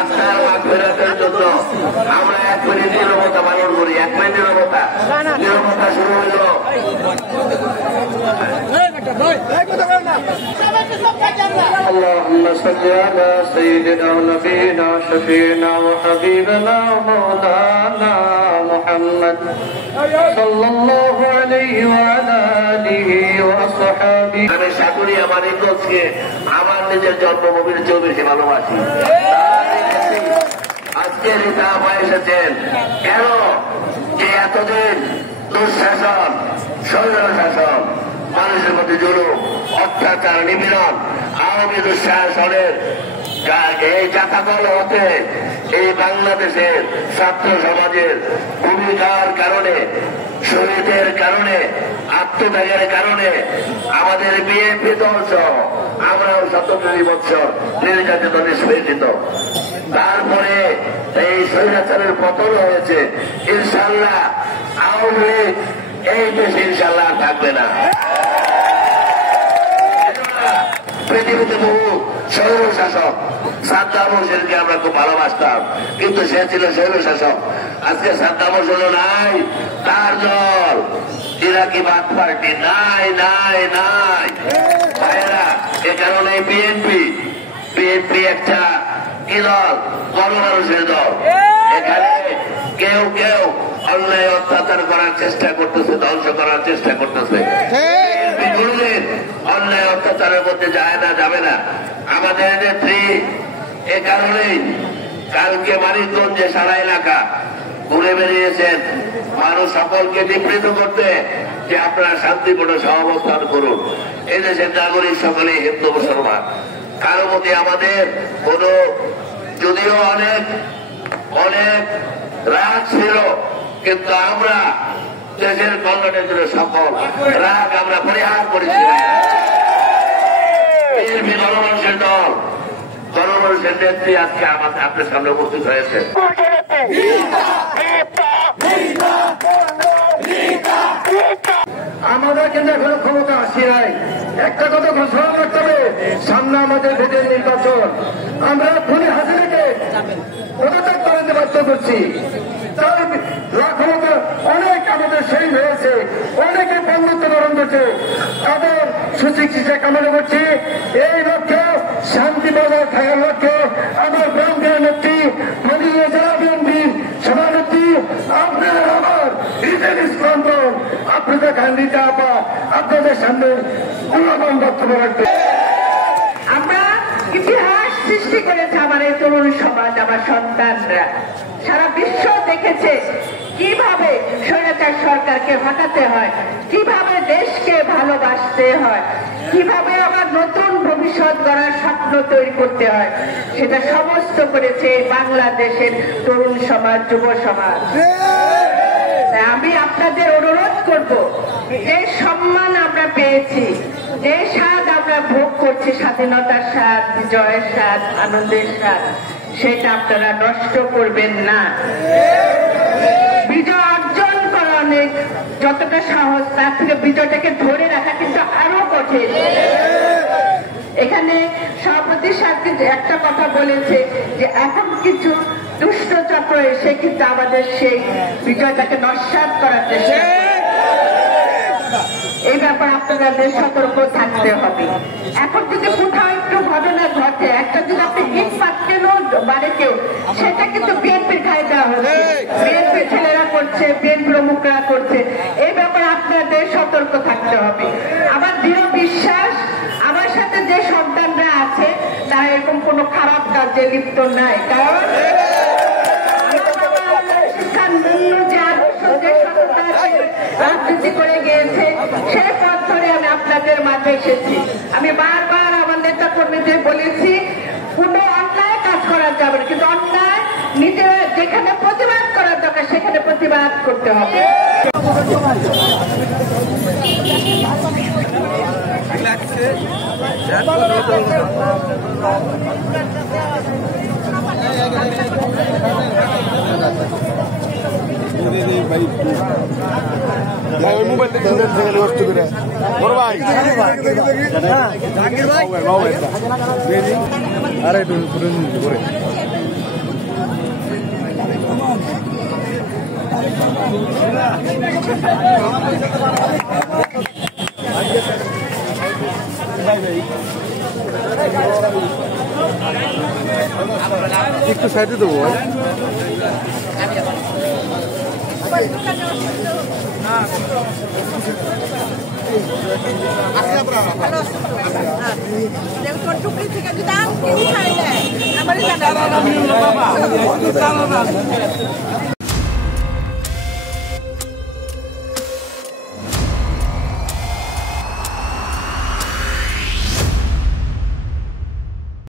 আত্মার মাগফিরাতের জন্য আমরা 1 মিনিট নীরবতা পালন করি। 1 মিনিট নীরবতা শুরু হইল। اللهم صل على سيدنا ونبينا شفيعنا وحبيبنا ومولانا محمد صلى الله عليه وعلى آله وصحبه। আমি সাগরী আমার ইজ্জতকে আমার নিজের জন্মভূমির চেয়েও বেশি ভালোবাসি। আজকে নেতা এসেছেন কেন? যে এতদিন দুঃশাসন, স্বৈর শাসন, মানুষের প্রতি জুলুম, অত্যাচার, নিপীড়ন, আওয়ামী দুঃশাসনের এই জাতাকল হতে এই বাংলাদেশের ছাত্র সমাজের ভূমিকার কারণে, শহীদের কারণে, আত্মত্যাগের কারণে আমাদের বিএনপি দল সহ আমরাও ৭৭ বছর নির্যাতিত, নিষ্পেষিত। তারপরে এই স্বৈরাচারের পতন হয়েছে। ইনশাল্লাহ আওয়ামী লীগ এই দেশে ইনশাল্লাহ থাকবে না। পৃথিবীতে বহু স্বৈর শাসক, সাদ্দাম হোসেনকে আমরা খুব ভালোবাসতাম, কিন্তু সে ছিল স্বৈর শাসক। আজকে সাদ্দাম হোসেন নাই, তার দল ইরাকি বাদ পার্টি নাই নাই নাই ভাইয়েরা। এ কারণে বিএনপি একটা কি দল? গণমানুষের দল। এখানে কেউ কেউ অন্যায় অত্যাচার করার চেষ্টা করতেছে, ধ্বংস করার চেষ্টা করতেছে। বিরোধীর অন্যায় অত্যাচারের মধ্যে যায় না, যাবে না। আমাদের নেত্রী এ কারণেই কালকে মানিকগঞ্জে সারা এলাকা ঘুরে বেরিয়েছেন মানুষ সকলকে নিবৃত করতে, যে আপনারা শান্তিপূর্ণ সহাবস্থান করুন। এই দেশের নাগরিক সকলে হিন্দু মুসলমান, কারো প্রতি আমাদের কোন, যদিও অনেক অনেক রাগ ছিল, কিন্তু আমরা দেশের কল্যাণের জন্য সকল রাগ আমরা পরিহার করেছি। বিএনপি গণমানুষের দল, গণমানুষের নেত্রী আজকে আমাদের আপনার সামনে উপস্থিত হয়েছে। আমাদের কিন্তু এখনো ক্ষমতা আসি নাই। একটা কথা ঘোষণা করতে হবে, সামনে আমাদের ভোটের নির্বাচন। আমরা খুনি হাসিনাকে পদত্যাগ করাতে বাধ্য করছি। তার ক্ষমতা অনেক আমাদের শহীদ হয়েছে, অনেকে বন্ধুত্ব বরণ করছে, তাদের সুচিকিৎসা কামনা করছি। এই লক্ষ্যে শান্তি বজায় থাকার লক্ষ্যে আমার ব্রাহ্মণ নেত্রী মাননীয় জেলা বিএনপির সভানেত্রী আপনার আমার স্পন্দন আপনাদের গান্ধীটা আপা আপনাদের সামনে মূল্যবান বক্তব্য রাখতে। আমরা ইতিহাস সৃষ্টি করেছে আমার এই তরুণ সমাজ, আমার সন্তানরা। সারা বিশ্ব দেখেছে কিভাবে স্বৈরাচার সরকারকে হটাতে হয়, কিভাবে দেশকে ভালোবাসতে হয়, কিভাবে আবার নতুন ভবিষ্যৎ গড়ার স্বপ্ন তৈরি করতে হয়। সেটা সমস্ত করেছে এই বাংলাদেশের তরুণ সমাজ, যুব সমাজ। আমি আপনাদের অনুরোধ করব, যে সম্মান আমরা পেয়েছি, যে স্বাদ আমরা ভোগ করছি, স্বাধীনতার স্বাদ, বিজয়ের স্বাদ, আনন্দের স্বাদ, সেটা আপনারা নষ্ট করবেন না। বিজয় অর্জন করা অনেক, যতটা সাহস, তার থেকে বিজয়টাকে ধরে রাখা কিন্তু আরো কঠিন। এখানে সভাপতি সাহেব একটা কথা বলেছে যে এখন কিছু দুষ্ট চক্র এসে কিন্তু আমাদের সেই বিজয়টাকে নস্যাৎ করার চেষ্টা। এই ব্যাপারে আপনাদের সতর্ক থাকতে হবে। এখন যদি কোথাও একটু ঘটনা ঘটে, একটা যদি আপনি ইট পাটকেনও মানে কেউ, সেটা কিন্তু বিএনপির খাই দেওয়া হচ্ছে, বিএনপির ছেলেরা করছে, বিএনপির প্রমুখরা করছে। এই ব্যাপারে আপনাদের সতর্ক থাকতে হবে। আমার দৃঢ় বিশ্বাস আমার সাথে যে সন্তানরা আছে তারা এরকম কোনো খারাপ কাজে লিপ্ত নাই। কারণ রাজনীতি করে গিয়েছে, সেই পথ ধরে আমি আপনাদের মাঝে এসেছি। আমি বারবার আমার নেতা কর্মীদের বলেছি, কোন অন্যায় কাজ করা যাবে না, কিন্তু অন্যায় নিজেরা যেখানে প্রতিবাদ করার দরকার সেখানে প্রতিবাদ করতে হবে। ভাই ওই মোবাইল থেকে নষ্ট করে বড় ভাই জাহাঙ্গীর ভাই আরে একটু করে একটু সাইডে দেবো টুকরি থেকে যদি